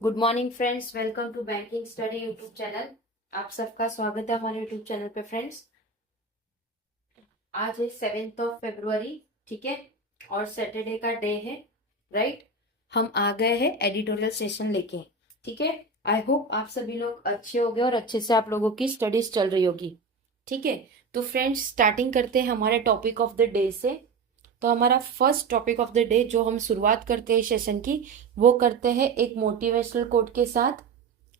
Good morning friends, welcome to banking study YouTube channel. आप सबका स्वागत है हमारे यूट्यूब चैनल पे फ्रेंड्स। आज है 7 फरवरी, ठीक है, और सैटरडे का डे है, राइट। हम आ गए हैं एडिटोरियल सेशन लेके, ठीक है। आई होप आप सभी लोग अच्छे होंगे और अच्छे से आप लोगों की स्टडीज चल रही होगी, ठीक है। तो फ्रेंड्स, स्टार्टिंग करते हैं हमारे टॉपिक ऑफ द डे से। तो हमारा first topic of the day जो हम शुरुआत करते हैं सेशन की, वो करते हैं एक मोटिवेशनल कोट के साथ,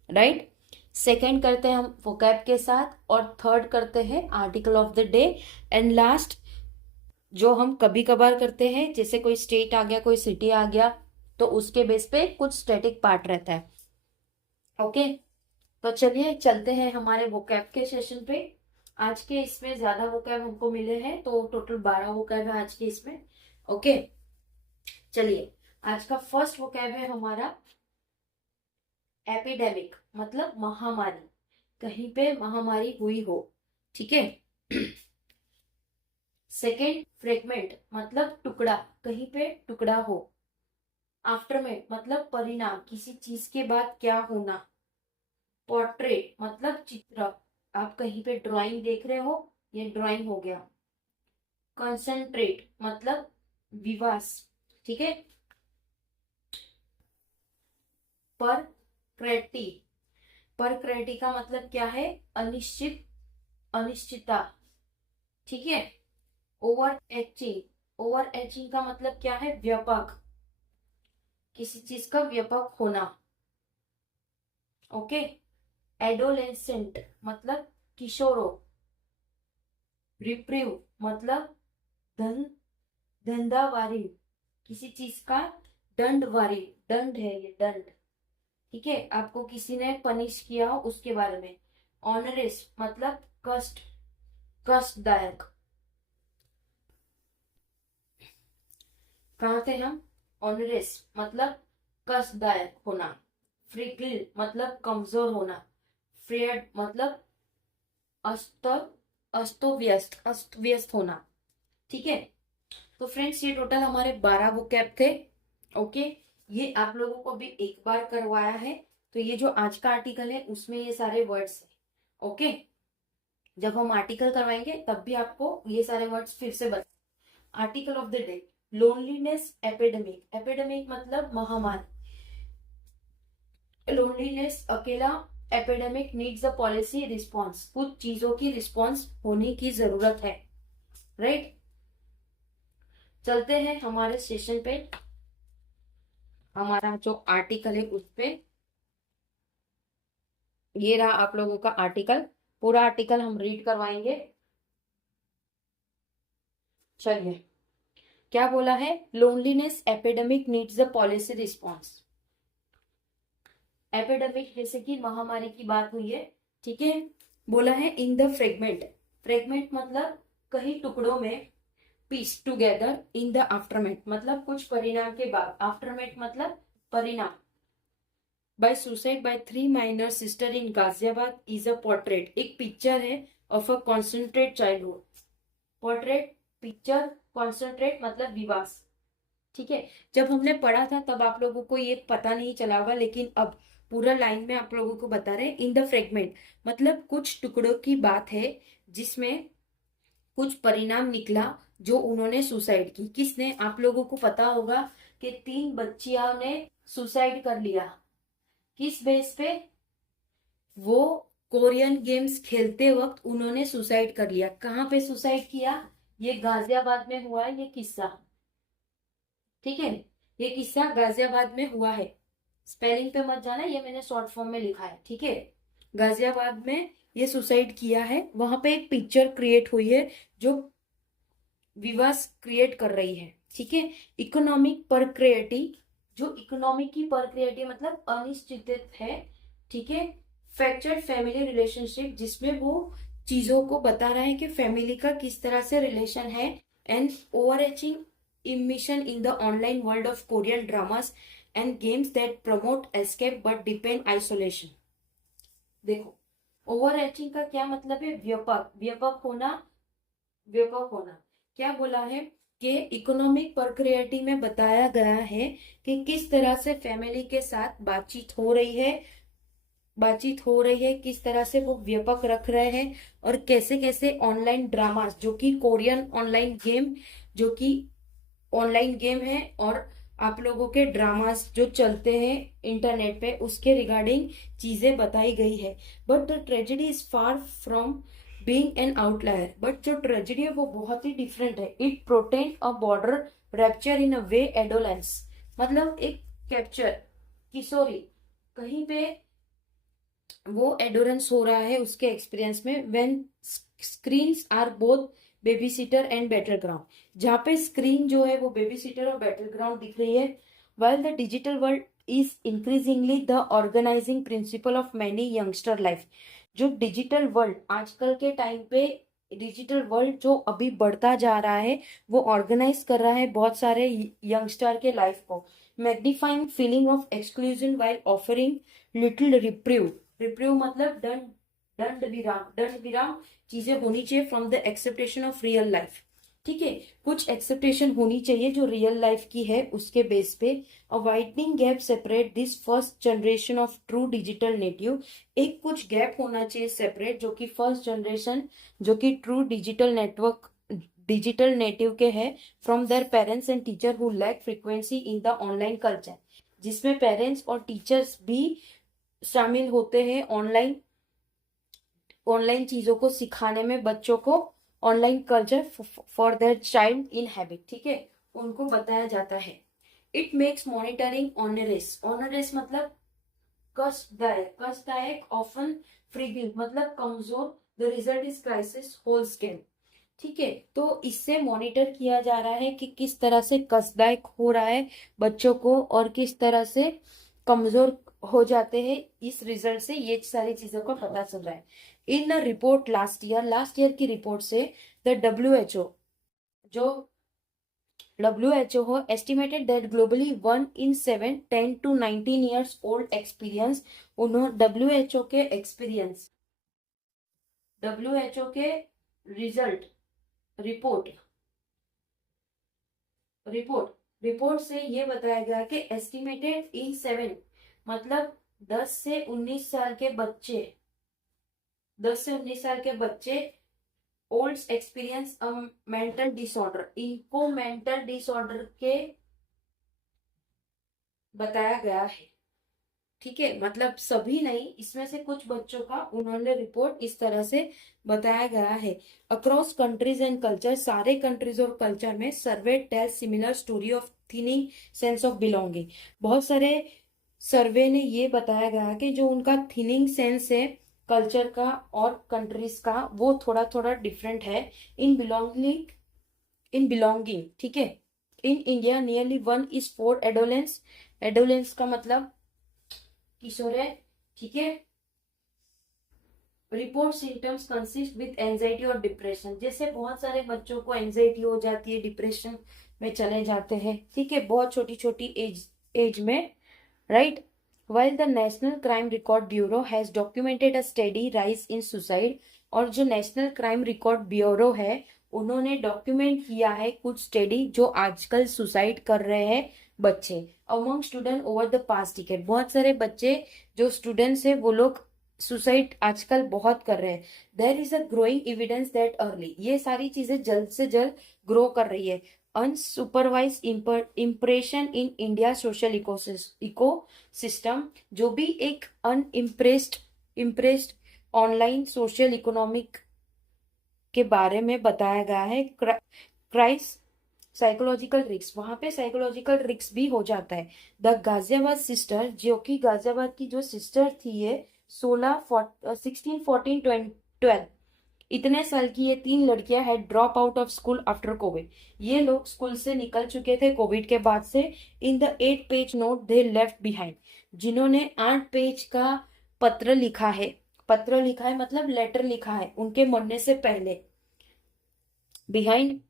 राइट। सेकेंड करते हैं हम वोकैब के साथ, और थर्ड करते हैं article of the day. And last जो हम कभी कभार करते हैं, जैसे कोई स्टेट आ गया, कोई सिटी आ गया, तो उसके बेस पे कुछ स्टैटिक पार्ट रहता है। ओके, तो चलिए चलते हैं हमारे वोकैब के सेशन पे। आज के इसमें ज्यादा वोकैब हमको मिले हैं, तो टोटल 12 वोकैब है आज के इसमें। ओके, चलिए। आज का फर्स्ट वोकैब है हमारा एपिडेमिक, मतलब महामारी, कहीं पे महामारी हुई हो, ठीक है। सेकेंड, फ्रेगमेंट मतलब टुकड़ा, कहीं पे टुकड़ा हो। आफ्टरमेट मतलब परिणाम, किसी चीज के बाद क्या होना। पोर्ट्रेट मतलब चित्र, आप कहीं पे ड्राइंग देख रहे हो, ये ड्राइंग हो गया। कंसंट्रेट मतलब विवास, ठीक है। पर क्रेटी, पर क्रेटी का मतलब क्या है, अनिश्चित, अनिश्चितता, ठीक है। ओवर एचिंग, ओवर एचिंग का मतलब क्या है, व्यापक, किसी चीज का व्यापक होना। ओके। एडोलेसेंट मतलब किशोरों। रिप्रीव मतलब धन, धंधावारी, किसी चीज का दंडवारी, दंड है ये, दंड, ठीक है, आपको किसी ने पनिश किया हो उसके बारे में। ऑनरेस मतलब कष्ट, कष्टदायक। कहाँ थे हम, ऑनरेस मतलब कष्टदायक होना। फ्रिगिल मतलब कमजोर होना। फ्रेड मतलब अस्त, अस्तो व्यस्त, अस्त व्यस्त होना, ठीक है। तो फ्रेंड्स, ये टोटल हमारे 12 वोकैब थे। ओके, ये आप लोगों को भी एक बार करवाया है, तो ये जो आज का आर्टिकल है उसमें ये सारे वर्ड्स है। ओके, जब हम आर्टिकल करवाएंगे तब भी आपको ये सारे वर्ड्स फिर से बता। Article of the day, loneliness epidemic, epidemic मतलब महामारी। लोनलीनेस अकेला, epidemic needs a policy response, कुछ चीजों की रिस्पॉन्स होने की जरूरत है, राइट। चलते हैं हमारे सेशन पे, हमारा जो आर्टिकल है उस पे। ये रहा आप लोगों का आर्टिकल, पूरा आर्टिकल हम रीड करवाएंगे। चलिए, क्या बोला है, loneliness epidemic needs a policy response. Epidemic जैसे कि महामारी की बात हुई है, ठीक है। बोला है इन द फ्रेगमेंट, फ्रेगमेंट मतलब कहीं टुकड़ों में, पीस टुगेदर इन द आफ्टरमेट मतलब कुछ परिणाम के बाद, आफ्टरमेट मतलब परिणाम। Bye suicide bye 3 minor sister in Ghaziabad is a portrait, एक पिक्चर है of a concentrate childhood. Portrait, picture, concentrate मतलब विवास, ठीक है। जब हमने पढ़ा था तब आप लोगों को ये पता नहीं चला होगा, लेकिन अब पूरा लाइन में आप लोगों को बता रहे हैं। इन द फ्रेगमेंट मतलब कुछ टुकड़ों की बात है, जिसमें कुछ परिणाम निकला, जो उन्होंने सुसाइड की। किसने, आप लोगों को पता होगा कि 3 बच्चियों ने सुसाइड कर लिया। किस बेस पे, वो कोरियन गेम्स खेलते वक्त उन्होंने सुसाइड कर लिया। कहाँ पे सुसाइड किया, ये गाजियाबाद में हुआ है ये किस्सा, ठीक है। ये किस्सा गाजियाबाद में हुआ है, स्पेलिंग पे मत जाना, ये मैंने शॉर्ट फॉर्म में लिखा है, ठीक है। गाजियाबाद में ये सुसाइड किया है, वहां पे एक पिक्चर क्रिएट हुई है जो विवास क्रिएट कर रही है, ठीक है। इकोनॉमिक परक्रिएटी, जो इकोनॉमिक की परक्रिएटी मतलब अनिश्चित है, ठीक है। फ्रैक्चर्ड फैमिली रिलेशनशिप, जिसमें वो चीजों को बता रहा है कि फैमिली का किस तरह से रिलेशन है। And overarching immersion in the online world of Korean dramas and games that promote escape but depend isolation. देखो, ओवरएचिंग का क्या मतलब है, व्यापक, व्यापक होना, व्यापक होना। क्या बोला है के इकोनॉमिक प्रक्रियाटी में बताया गया है कि किस तरह से फैमिली के साथ बातचीत हो रही है, किस तरह से वो व्यापक रख रहे हैं, और कैसे कैसे ऑनलाइन ड्रामा जो कि कोरियन ऑनलाइन गेम है, और आप लोगों के ड्रामास जो चलते हैं इंटरनेट पे, उसके रिगार्डिंग चीजें बताई गई है। But the tragedy is far from being an outlier, but जो ट्रेजेडी है वो बहुत ही डिफरेंट है। It portend a broader rupture in a way adolescence, मतलब एक कैप्चर किशोरी कहीं पे वो एडोरेंस हो रहा है उसके एक्सपीरियंस में। When screens are both babysitter and battleground, जहाँ पे स्क्रीन जो है वो बेबी सीटर और बैटल ग्राउंड दिख रही है। While the digital world is increasingly the organising principle of many youngster life, जो डिजिटल वर्ल्ड आजकल के टाइम पे डिजिटल वर्ल्ड जो अभी बढ़ता जा रहा है वो ऑर्गेनाइज कर रहा है बहुत सारे यंगस्टर के लाइफ को। Magnifying feeling of exclusion while offering little reprieve मतलब दंड विराम चीजें होनी चाहिए from the acceptation of real life. ठीक है, कुछ एक्सेप्टेशन होनी चाहिए जो रियल लाइफ की है उसके बेस पे। A widening gap separate this first generation of true digital native, एक कुछ गैप होना चाहिए सेपरेट, जो कि फर्स्ट जनरेशन जो कि ट्रू डिजिटल नेटिव के है, from their parents and teacher who lack frequency in the online culture, जिसमें पेरेंट्स और टीचर्स भी शामिल होते हैं ऑनलाइन चीजों को सिखाने में बच्चों को, online culture for their child in habit. ठीक है, उनको बताया जाता है। इट मेक्स मॉनिटरिंग ऑनरेस मतलब कष्टदायक ऑफन फ्रीगिंग मतलब कमजोर, the result is crisis whole scale. ठीक है, तो इससे मॉनिटर किया जा रहा है कि किस तरह से कष्टदायक हो रहा है बच्चों को और किस तरह से कमजोर हो जाते हैं। इस रिजल्ट से ये सारी चीजों का पता चल रहा है। In the report last year की रिपोर्ट से द जो WHO estimated that globally 1 in 7 10 to 19 years old experience, उन्होंने WHO के रिजल्ट रिपोर्ट रिपोर्ट से ये बताया गया कि एस्टिमेटेड इन 7 मतलब 10 से 19 साल के बच्चे ओल्ड एक्सपीरियंस मेंटल डिसऑर्डर, इनको मेंटल डिसऑर्डर के बताया गया है। ठीक है, मतलब सभी नहीं, इसमें से कुछ बच्चों का उन्होंने रिपोर्ट इस तरह से बताया गया है। अक्रॉस कंट्रीज एंड कल्चर, सारे कंट्रीज और कल्चर में survey tell similar story of thinning sense of belonging, बहुत सारे सर्वे ने ये बताया गया कि जो उनका थिनिंग सेंस है कल्चर का और कंट्रीज का वो थोड़ा थोड़ा डिफरेंट है इन बिलोंगिंग। ठीक है, in India nearly 1 in 4 adolescence का मतलब किशोर है। ठीक है, report symptoms consist with anxiety और डिप्रेशन, जैसे बहुत सारे बच्चों को एंजाइटी हो जाती है, डिप्रेशन में चले जाते हैं। ठीक है, बहुत छोटी छोटी एज में, right. While the National Crime Record Bureau has documented a steady rise in suicide, और जो नेशनल क्राइम रिकॉर्ड ब्यूरो है उन्होंने डॉक्यूमेंट किया है कुछ स्टडी जो आजकल सुसाइड कर रहे हैं बच्चे among student over the past decade, बहुत सारे बच्चे जो स्टूडेंट्स है वो लोग सुसाइड आजकल बहुत कर रहे हैं। There is a growing evidence that early, ये सारी चीजें जल्द से जल्द ग्रो कर रही है। Unsupervised impression in India social ecosystem, जो भी एक अनइम्प्रेस्ड ऑनलाइन सोशल इकोनॉमिक के बारे में बताया गया है। क्राइस साइकोलॉजिकल रिस्क, वहां पे साइकोलॉजिकल रिस्क भी हो जाता है। द गाजियाबाद सिस्टर, जो कि गाजियाबाद की जो सिस्टर थी ये 16 14 12 इतने साल की ये 3 लड़कियां है drop out of school after Covid, ये लोग स्कूल से निकल चुके थे कोविड के बाद से। In the 8 page note they left behind, जिन्होंने 8 पेज का पत्र लिखा है मतलब लेटर लिखा है उनके मरने से पहले। Behind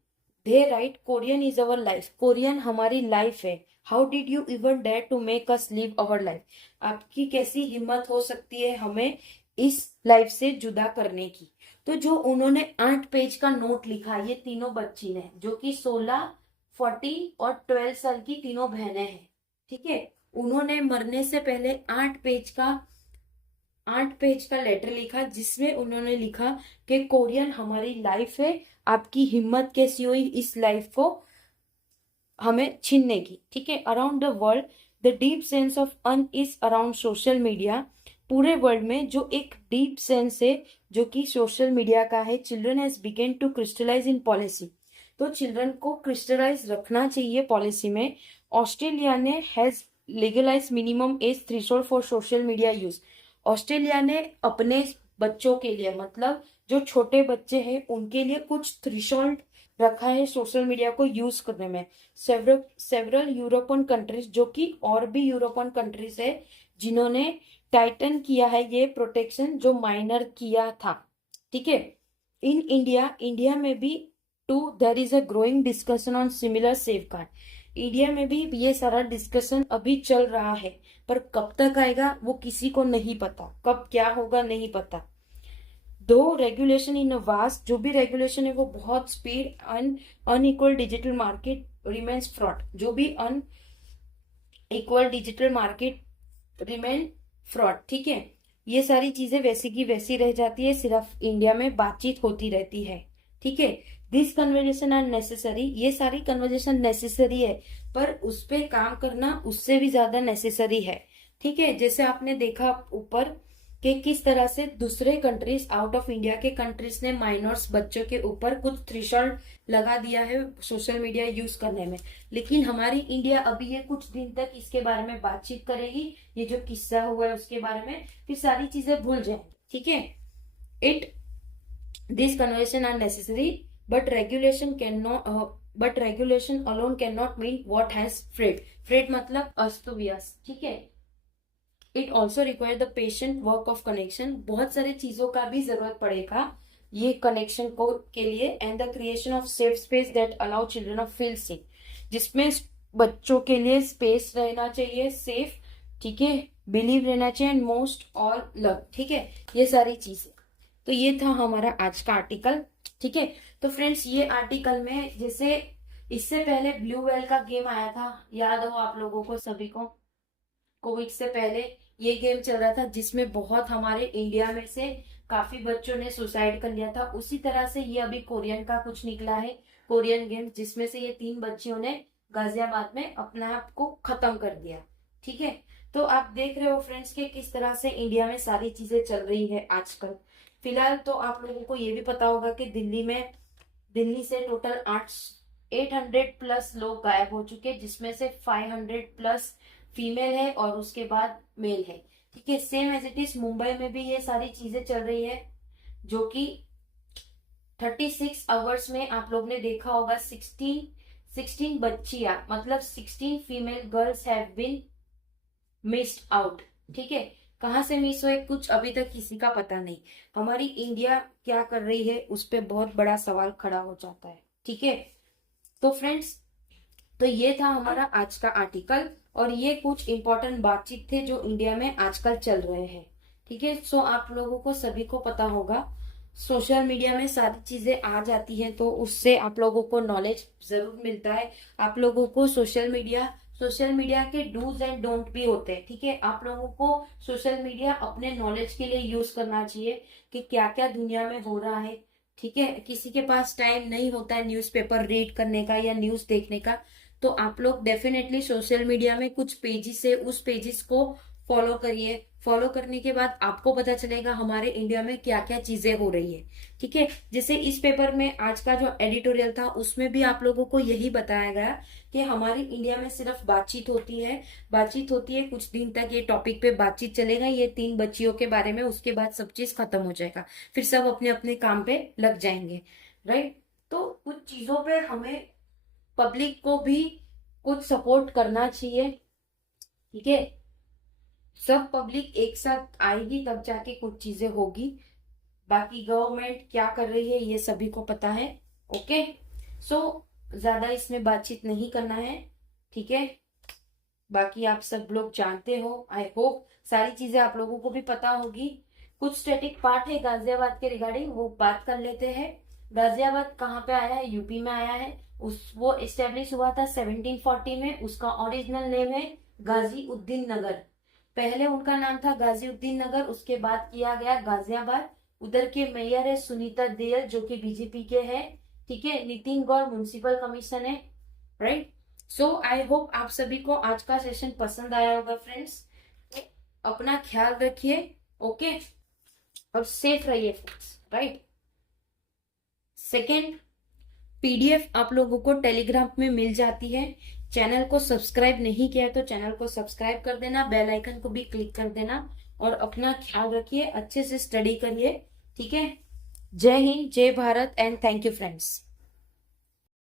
they write, Korean is our life, Korean हमारी लाइफ है। How did you even dare to make us live our life, आपकी कैसी हिम्मत हो सकती है हमें इस लाइफ से जुदा करने की। तो जो उन्होंने 8 पेज का नोट लिखा ये तीनों बच्ची ने, जो कि 16 14 और 12 साल की तीनों बहनें हैं, ठीक है। उन्होंने मरने से पहले 8 पेज का लेटर लिखा, जिसमें उन्होंने लिखा कि कोरियन हमारी लाइफ है, आपकी हिम्मत कैसी हुई इस लाइफ को हमें छीनने की, ठीक है। Around the world the deep sense of an is around social media. पूरे वर्ल्ड में जो एक डीप सेंस है जो कि सोशल मीडिया का है, children has begun to crystallise in policy. तो चिल्ड्रन को क्रिस्टलाइज रखना चाहिए पॉलिसी में। ऑस्ट्रेलिया ने has legalise minimum age threshold for social media use. Australia ने अपने बच्चों के लिए, मतलब जो छोटे बच्चे हैं उनके लिए कुछ थ्रेशोल्ड रखा है सोशल मीडिया को यूज करने में। सेवरल यूरोपियन कंट्रीज, जो कि और भी यूरोपियन कंट्रीज है जिन्होंने टाइटन किया है ये प्रोटेक्शन जो माइनर किया था, ठीक है। इन इंडिया में भी there is a growing discussion on similar safeguard. India में भी ये सारा डिस्कशन अभी चल रहा है, पर कब तक आएगा वो किसी को नहीं पता, कब क्या होगा नहीं पता। दो रेगुलेशन इन वास्ट, जो भी रेगुलेशन है वो बहुत speed, unequal digital market remains fraud. जो भी unequal digital market remain fraud, ठीक है। ये सारी चीजें वैसी की वैसी रह जाती है, सिर्फ इंडिया में बातचीत होती रहती है, ठीक है। दिस कन्वर्जेशन आर नेसेसरी, ये सारी कन्वर्जेशन नेसेसरी है, पर उस पर काम करना उससे भी ज्यादा नेसेसरी है, ठीक है। जैसे आपने देखा ऊपर कि किस तरह से दूसरे कंट्रीज, आउट ऑफ इंडिया के कंट्रीज ने माइनर्स बच्चों के ऊपर कुछ थ्रेशोल्ड लगा दिया है सोशल मीडिया यूज करने में, लेकिन हमारी इंडिया अभी ये कुछ दिन तक इसके बारे में बातचीत करेगी, ये जो किस्सा हुआ है उसके बारे में, फिर सारी चीजें भूल जाएंगे, ठीक है। This conversation are necessary but regulation alone can not mean what has frayed मतलब अस्त व्यस्त, ठीक है। It also require the patient work of connection, बहुत सारी चीजों का भी जरूरत पड़ेगा ये कनेक्शन को के लिए। And the creation of safe space that allow children of feel safe, जिसमें बच्चों के लिए स्पेस रहना चाहिए सेफ, ठीक है, बिलीव रहना चाहिए, एंड मोस्ट ऑल लव, ठीक है। ये सारी चीजें, तो ये था हमारा आज का आर्टिकल, ठीक है। तो फ्रेंड्स ये आर्टिकल में, जैसे इससे पहले ब्लू वेल का गेम आया था, याद हो आप लोगों को सभी को, कोविड से पहले ये गेम चल रहा था जिसमें बहुत हमारे इंडिया में से काफी बच्चों ने सुसाइड कर लिया था। उसी तरह से ये अभी कोरियन का कुछ निकला है, कोरियन गेम, जिसमें से ये 3 बच्चियों ने गाजियाबाद में अपने आप को खत्म कर दिया, ठीक है। तो आप देख रहे हो फ्रेंड्स कि किस तरह से इंडिया में सारी चीजें चल रही है आजकल। फिलहाल तो आप लोगों को ये भी पता होगा कि दिल्ली से टोटल 800 प्लस लोग गायब हो चुके, जिसमें से 500 प्लस फीमेल है और उसके बाद मेल है, ठीक है। Same as it is Mumbai में भी ये सारी चीजें चल रही है, जो कि 36 आवर्स में आप लोग ने देखा होगा 16 बच्चियां, मतलब 16 female girls have been missed out, ठीक है। कहाँ से मिस हुए कुछ अभी तक किसी का पता नहीं। हमारी इंडिया क्या कर रही है उस पर बहुत बड़ा सवाल खड़ा हो जाता है, ठीक है। तो फ्रेंड्स, तो ये था हमारा आज का आर्टिकल, और ये कुछ इंपॉर्टेंट बातचीत थे जो इंडिया में आजकल चल रहे हैं, ठीक है। सो आप लोगों को सभी को पता होगा, सोशल मीडिया में सारी चीजें आ जाती हैं तो उससे आप लोगों को नॉलेज जरूर मिलता है। आप लोगों को सोशल मीडिया के डूज एंड डोंट भी होते हैं, ठीक है। आप लोगों को सोशल मीडिया अपने नॉलेज के लिए यूज करना चाहिए कि क्या क्या दुनिया में हो रहा है, ठीक है। किसी के पास टाइम नहीं होता है न्यूज़पेपर रीड करने का या न्यूज देखने का, तो आप लोग डेफिनेटली सोशल मीडिया में कुछ पेजेस है, उस पेजेस को फॉलो करिए। फॉलो करने के बाद आपको पता चलेगा हमारे इंडिया में क्या क्या चीजें हो रही है, ठीक है। जैसे इस पेपर में आज का जो एडिटोरियल था उसमें भी आप लोगों को यही बताया गया कि हमारी इंडिया में सिर्फ बातचीत होती है, कुछ दिन तक ये टॉपिक पे बातचीत चलेगा, ये 3 बच्चियों के बारे में, उसके बाद सब चीज खत्म हो जाएगा, फिर सब अपने अपने काम पे लग जाएंगे, राइट। तो कुछ चीजों पे हमें पब्लिक को भी कुछ सपोर्ट करना चाहिए, ठीक है। सब पब्लिक एक साथ आएगी तब जाके कुछ चीजें होगी, बाकी गवर्नमेंट क्या कर रही है ये सभी को पता है, ओके। सो ज्यादा इसमें बातचीत नहीं करना है, ठीक है। बाकी आप सब लोग जानते हो, आई होप सारी चीजें आप लोगों को भी पता होगी। कुछ स्टैटिक पार्ट है गाजियाबाद के रिगार्डिंग, वो बात कर लेते हैं। गाजियाबाद कहाँ पे आया है, यूपी में आया है। वो एस्टेब्लिश हुआ था 1740 में। उसका ओरिजिनल नेम है गाजी उद्दीन नगर। पहले उनका नाम था गाजी उद्दीन नगर, उसके बाद किया गया गाजियाबाद। उधर के मेयर है सुनीता देयल जो कि बीजेपी के हैं, ठीक है। नितिन गौड़ म्युनिसिपल कमीशन है, राइट। सो आई होप आप सभी को आज का सेशन पसंद आया होगा फ्रेंड्स। अपना ख्याल रखिए, ओके, और सेफ रहिए फ्रेंड्स, राइट। सेकेंड, पीडीएफ आप लोगों को टेलीग्राम में मिल जाती है। चैनल को सब्सक्राइब नहीं किया तो चैनल को सब्सक्राइब कर देना, बेल आइकन को भी क्लिक कर देना, और अपना ख्याल रखिए, अच्छे से स्टडी करिए, ठीक है। जय हिंद, जय Bharat, and thank you friends.